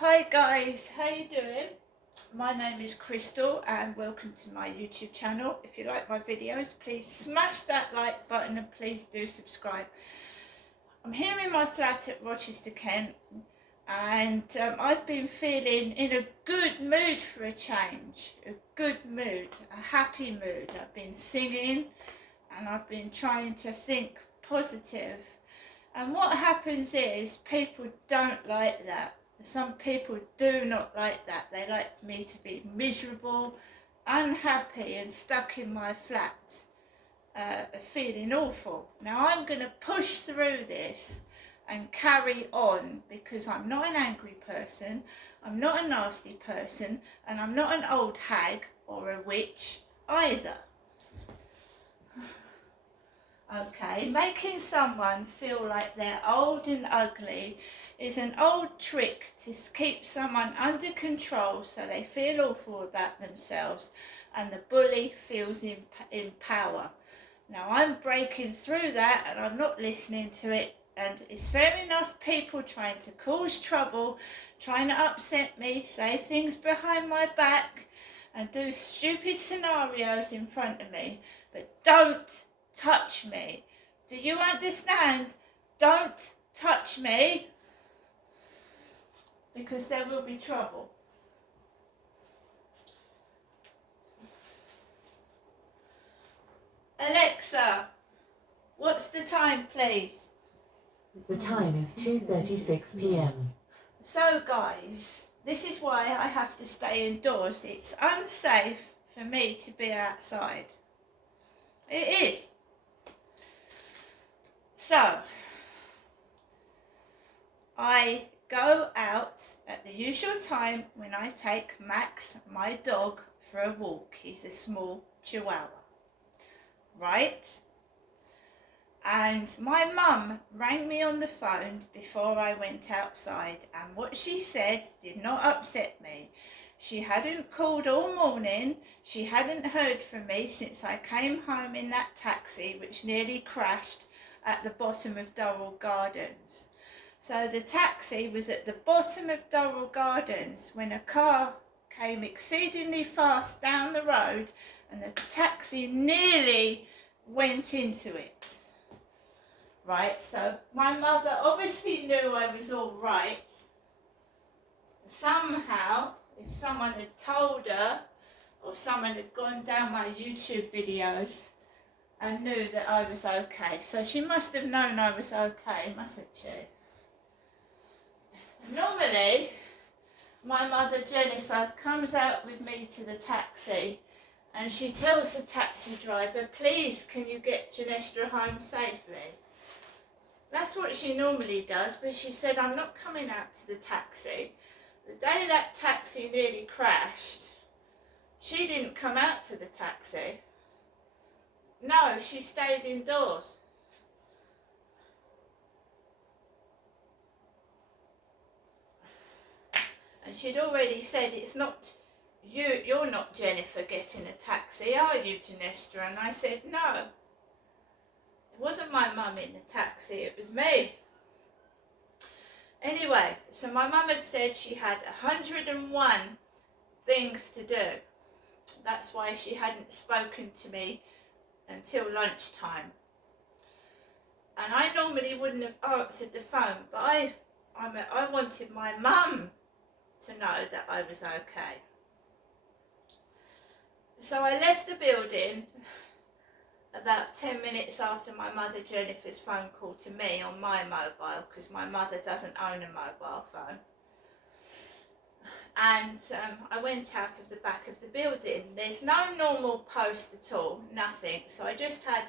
Hi guys, how you doing? My name is Crystal and welcome to my YouTube channel. If you like my videos, please smash that like button and please do subscribe. I'm here in my flat at Rochester, Kent, and I've been feeling in a good mood for a change, a good mood, a happy mood. I've been singing and I've been trying to think positive. And what happens is people don't like that. Some people do not like that. They like me to be miserable, unhappy and stuck in my flat, feeling awful. Now I'm going to push through this and carry on because I'm not an angry person, I'm not a nasty person, and I'm not an old hag or a witch either. Okay, making someone feel like they're old and ugly is an old trick to keep someone under control so they feel awful about themselves and the bully feels in power. Now I'm breaking through that and I'm not listening to it, and it's fair enough people trying to cause trouble, trying to upset me, say things behind my back and do stupid scenarios in front of me, but don't touch me. Do you understand? Don't touch me, because there will be trouble. Alexa, what's the time, please? The time is 2:36 p.m. So guys, this is why I have to stay indoors. It's unsafe for me to be outside. It is. So, I go out at the usual time when I take Max, my dog, for a walk. He's a small chihuahua, right? And my mum rang me on the phone before I went outside, and what she said did not upset me. She hadn't called all morning, she hadn't heard from me since I came home in that taxi which nearly crashed at the bottom of Durrell Gardens. So the taxi was at the bottom of Durrell Gardens when a car came exceedingly fast down the road and the taxi nearly went into it. Right, so my mother obviously knew I was all right. Somehow, if someone had told her, or someone had gone down my YouTube videos and knew that I was okay. So she must have known I was okay, mustn't she? Normally, my mother Jennifer comes out with me to the taxi and she tells the taxi driver, please can you get Janestra home safely? That's what she normally does, but she said, I'm not coming out to the taxi. The day that taxi nearly crashed, she didn't come out to the taxi. No, she stayed indoors. And she'd already said, it's not you, you're not Jennifer getting a taxi, are you, Janestra? And I said, no. It wasn't my mum in the taxi, it was me. Anyway, so my mum had said she had 101 things to do. That's why she hadn't spoken to me until lunchtime. And I normally wouldn't have answered the phone, but I wanted my mum to know that I was okay. So I left the building about 10 minutes after my mother Jennifer's phone call to me on my mobile, because my mother doesn't own a mobile phone. And I went out of the back of the building. There's no normal post at all, nothing. So I just had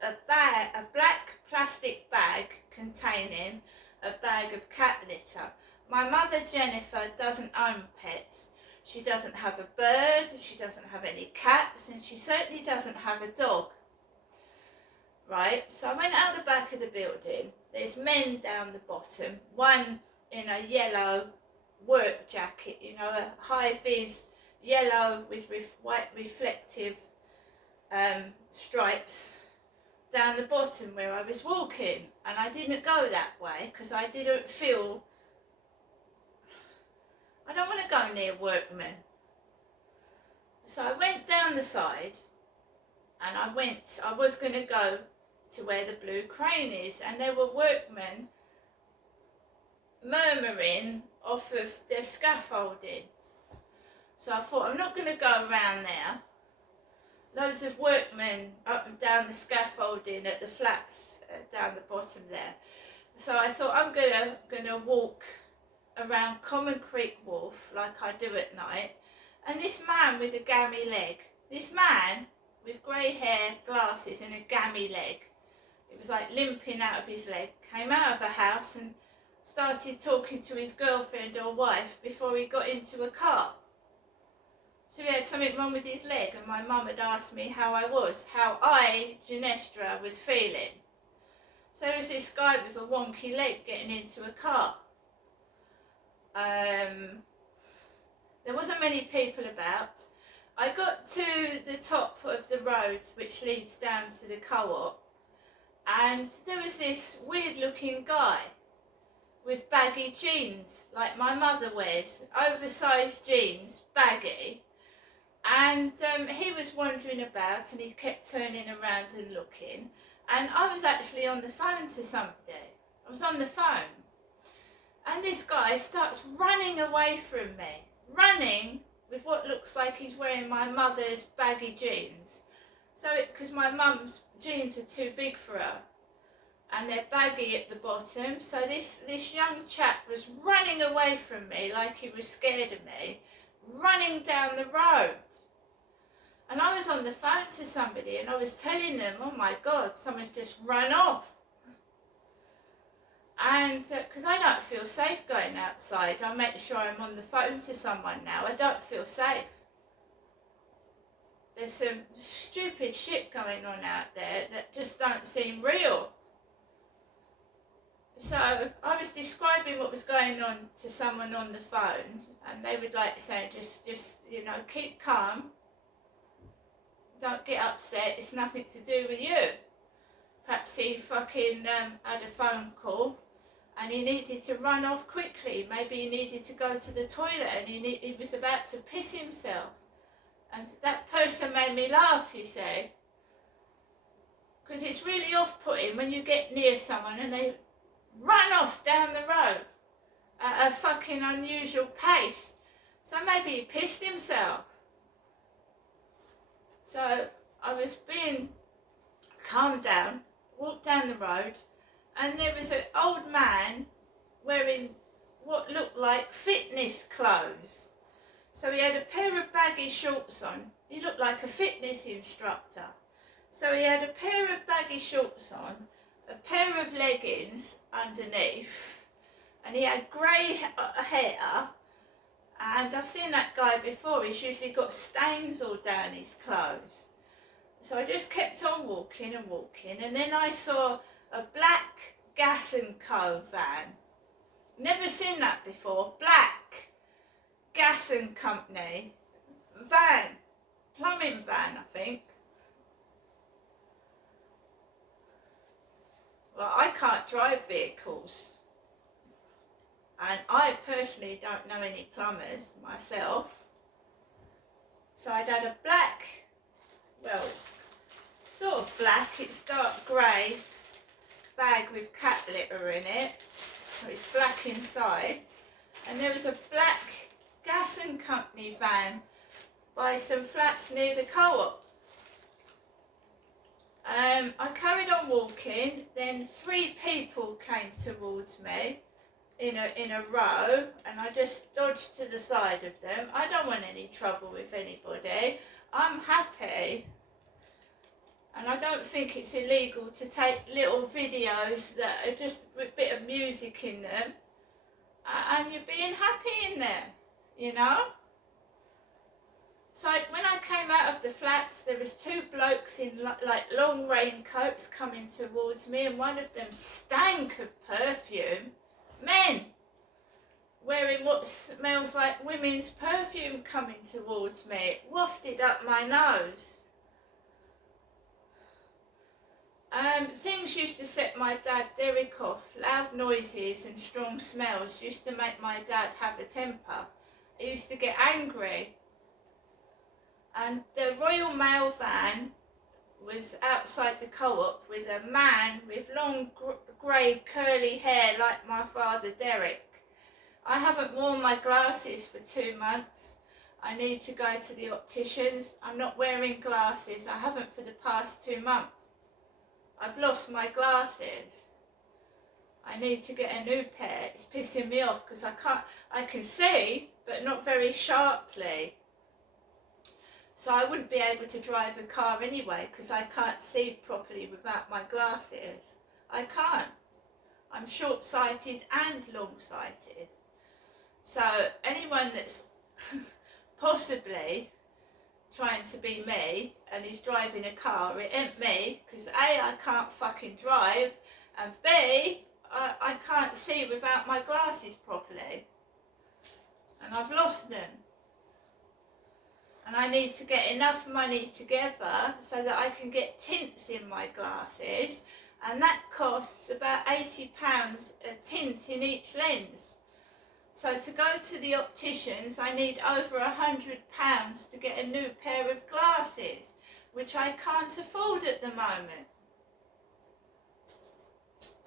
a black plastic bag containing a bag of cat litter. My mother Jennifer doesn't own pets. She doesn't have a bird, she doesn't have any cats, and she certainly doesn't have a dog. Right, so I went out the back of the building. There's men down the bottom, one in a yellow work jacket, you know, a high-vis yellow with white reflective stripes down the bottom where I was walking. And I didn't go that way because I didn't feel I don't want to go near workmen. So I went down the side and I was going to go to where the blue crane is, and there were workmen murmuring off of their scaffolding. So I thought, I'm not going to go around there. Loads of workmen up and down the scaffolding at the flats down the bottom there. So I thought, I'm gonna walk around Common Creek Wharf like I do at night. And this man with a gammy leg, this man with grey hair, glasses and a gammy leg, it was like limping out of his leg, came out of a house and started talking to his girlfriend or wife before he got into a car. So he had something wrong with his leg, and my mum had asked me how I, Ginestra, was feeling. So there was this guy with a wonky leg getting into a car. There wasn't many people about. I got to the top of the road which leads down to the co-op, and there was this weird looking guy with baggy jeans like my mother wears, oversized jeans, baggy. And he was wandering about and he kept turning around and looking. And I was actually on the phone to somebody. I was on the phone. And this guy starts running away from me. Running with what looks like he's wearing my mother's baggy jeans. So, because my mum's jeans are too big for her. And they're baggy at the bottom. So this young chap was running away from me like he was scared of me. Running down the road. And I was on the phone to somebody and I was telling them, oh my God, someone's just run off. And because I don't feel safe going outside, I make sure I'm on the phone to someone now. I don't feel safe. There's some stupid shit going on out there that just don't seem real. So I was describing what was going on to someone on the phone, and they would like say, just you know, keep calm. Don't get upset, it's nothing to do with you. Perhaps he fucking had a phone call and he needed to run off quickly. Maybe he needed to go to the toilet and he was about to piss himself. And that person made me laugh, you see. Because it's really off-putting when you get near someone and they run off down the road at a fucking unusual pace. So maybe he pissed himself. So I was being calmed down, walked down the road, and there was an old man wearing what looked like fitness clothes. So he had a pair of baggy shorts on. He looked like a fitness instructor. So he had a pair of baggy shorts on, a pair of leggings underneath, and he had grey hair. And I've seen that guy before, he's usually got stains all down his clothes. So I just kept on walking and walking, and then I saw a black Gas and Co van. Never seen that before. Black Gas and Company van, plumbing van, I think. Well, I can't drive vehicles. And I personally don't know any plumbers myself. So I'd had a black, well, it's sort of black, it's dark grey bag with cat litter in it. So it's black inside. And there was a black Gas and Company van by some flats near the co-op. I carried on walking, then 3 people came towards me in a row, and I just dodged to the side of them. I don't want any trouble with anybody. I'm happy, and I don't think it's illegal to take little videos that are just a bit of music in them, and you're being happy in there, you know. So when I came out of the flats, there was 2 blokes in like long raincoats coming towards me, and one of them stank of perfume. Men wearing what smells like women's perfume coming towards me. It wafted up my nose. Things used to set my dad Derek off. Loud noises and strong smells used to make my dad have a temper. he used to get angry. And the Royal Mail van was outside the co-op with a man with long grey curly hair like my father Derek. I haven't worn my glasses for 2 months. I need to go to the opticians. I'm not wearing glasses. I haven't for the past 2 months. I've lost my glasses. I need to get a new pair. It's pissing me off because I can see, but not very sharply. So I wouldn't be able to drive a car anyway because I can't see properly without my glasses. I can't. I'm short-sighted and long-sighted. So anyone that's possibly trying to be me and is driving a car, it ain't me, because A, I can't fucking drive, and B, I can't see without my glasses properly. And I've lost them. And I need to get enough money together so that I can get tints in my glasses, and that costs about £80 a tint in each lens. So to go to the opticians, I need over £100 to get a new pair of glasses, which I can't afford at the moment.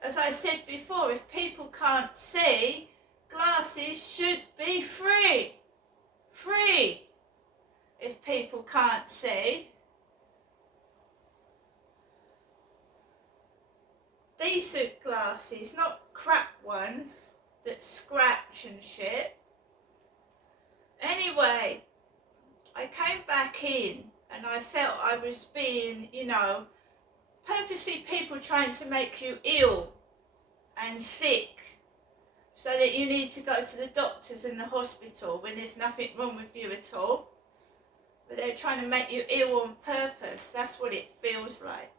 As I said before, if people can't see, glasses should be free. Free! If people can't see. Decent glasses, not crap ones that scratch and shit. Anyway, I came back in and I felt I was being, you know, purposely people trying to make you ill and sick so that you need to go to the doctors and the hospital when there's nothing wrong with you at all. But they're trying to make you ill on purpose. That's what it feels like.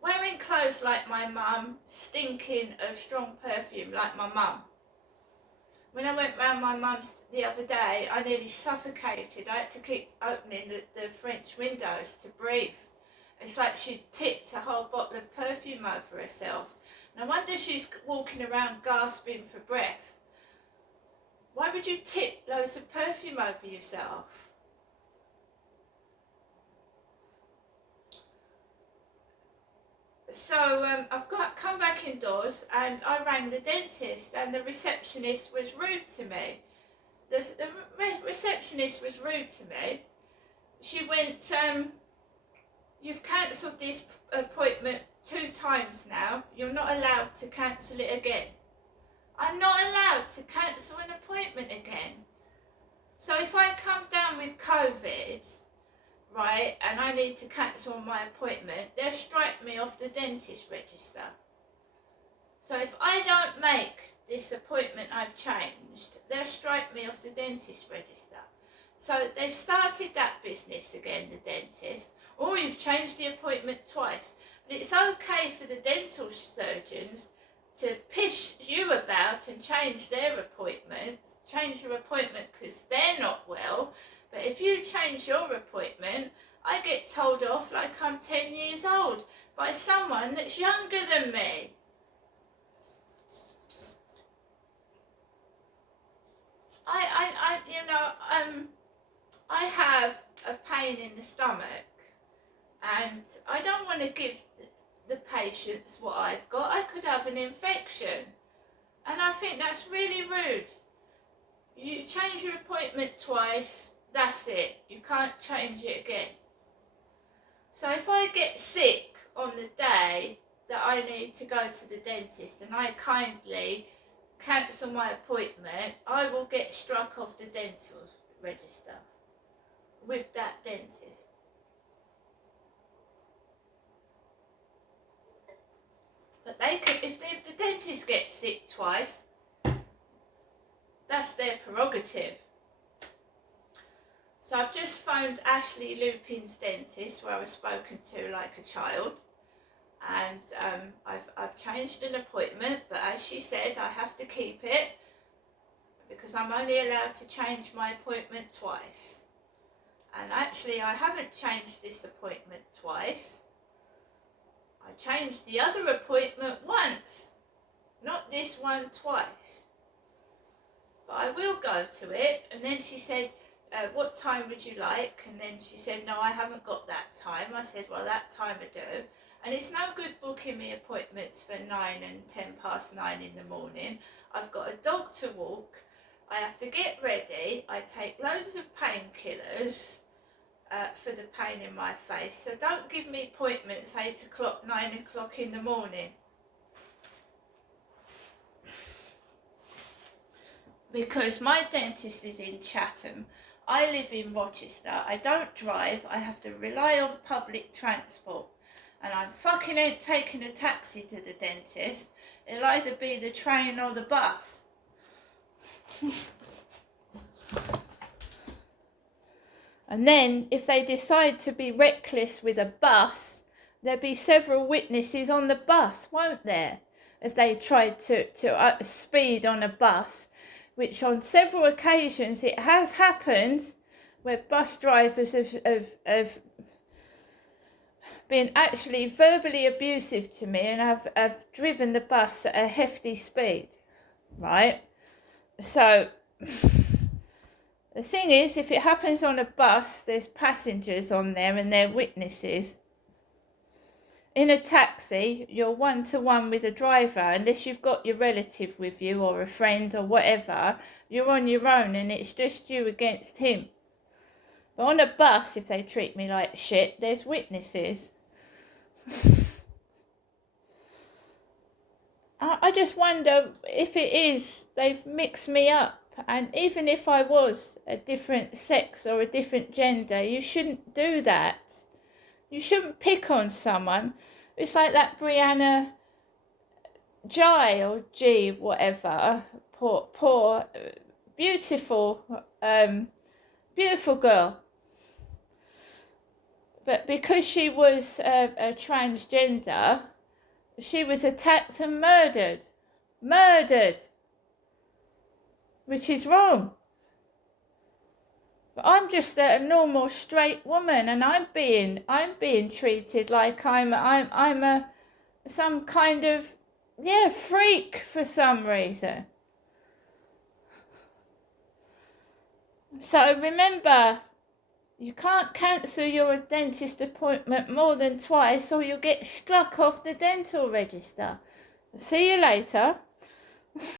Wearing clothes like my mum, stinking of strong perfume like my mum. When I went round my mum's the other day, I nearly suffocated. I had to keep opening the French windows to breathe. It's like she'd tipped a whole bottle of perfume over herself. No wonder she's walking around gasping for breath. Why would you tip loads of perfume over yourself? So I've come back indoors and I rang the dentist, and the receptionist was rude to me. The receptionist was rude to me. She went, you've cancelled this appointment 2 times now. You're not allowed to cancel it again. I'm not allowed to cancel an appointment again. So if I come down with COVID, right, and I need to cancel my appointment, they'll strike me off the dentist register. So if I don't make this appointment I've changed, they'll strike me off the dentist register. So they've started that business again, the dentist. Or you've changed the appointment twice. But it's okay for the dental surgeons to pish you about and change their appointment, change your appointment because they're not well. But if you change your appointment, I get told off like I'm 10 years old by someone that's younger than me. I have a pain in the stomach, and I don't want to give the patients what I've got. I could have an infection, and I think that's really rude. You change your appointment twice, that's it. You can't change it again. So if I get sick on the day that I need to go to the dentist and I kindly cancel my appointment, I will get struck off the dental register with that dentist. But they could, if the dentist gets sick twice, that's their prerogative. So I've just phoned Ashley Lupin's dentist, where I was spoken to like a child, and I've changed an appointment, but as she said, I have to keep it because I'm only allowed to change my appointment twice. And actually I haven't changed this appointment twice. I changed the other appointment once, not this one twice. But I will go to it. And then she said, what time would you like? And then she said, no, I haven't got that time. I said, well, that time I do. And it's no good booking me appointments for 9 and 10 past 9 in the morning. I've got a dog to walk. I have to get ready. I take loads of painkillers for the pain in my face. So don't give me appointments 8 o'clock, 9 o'clock in the morning. Because my dentist is in Chatham. I live in Rochester. I don't drive. I have to rely on public transport. And I'm fucking ain't taking a taxi to the dentist. It'll either be the train or the bus. And then if they decide to be reckless with a bus, there'll be several witnesses on the bus, won't there? If they tried to speed on a bus, which on several occasions it has happened, where bus drivers have been actually verbally abusive to me and have driven the bus at a hefty speed, right? So the thing is, if it happens on a bus, there's passengers on there and they're witnesses. In a taxi, you're one-to-one with a driver. Unless you've got your relative with you or a friend or whatever, you're on your own and it's just you against him. But on a bus, if they treat me like shit, there's witnesses. I just wonder if it is, they've mixed me up. And even if I was a different sex or a different gender, you shouldn't do that. You shouldn't pick on someone. It's like that Brianna Jai or G, whatever. Poor, beautiful girl. But because she was a transgender, she was attacked and murdered. Which is wrong. But I'm just a normal straight woman, and I'm being treated like I'm a some kind of freak for some reason. So remember, you can't cancel your dentist appointment more than twice, or you'll get struck off the dental register. See you later.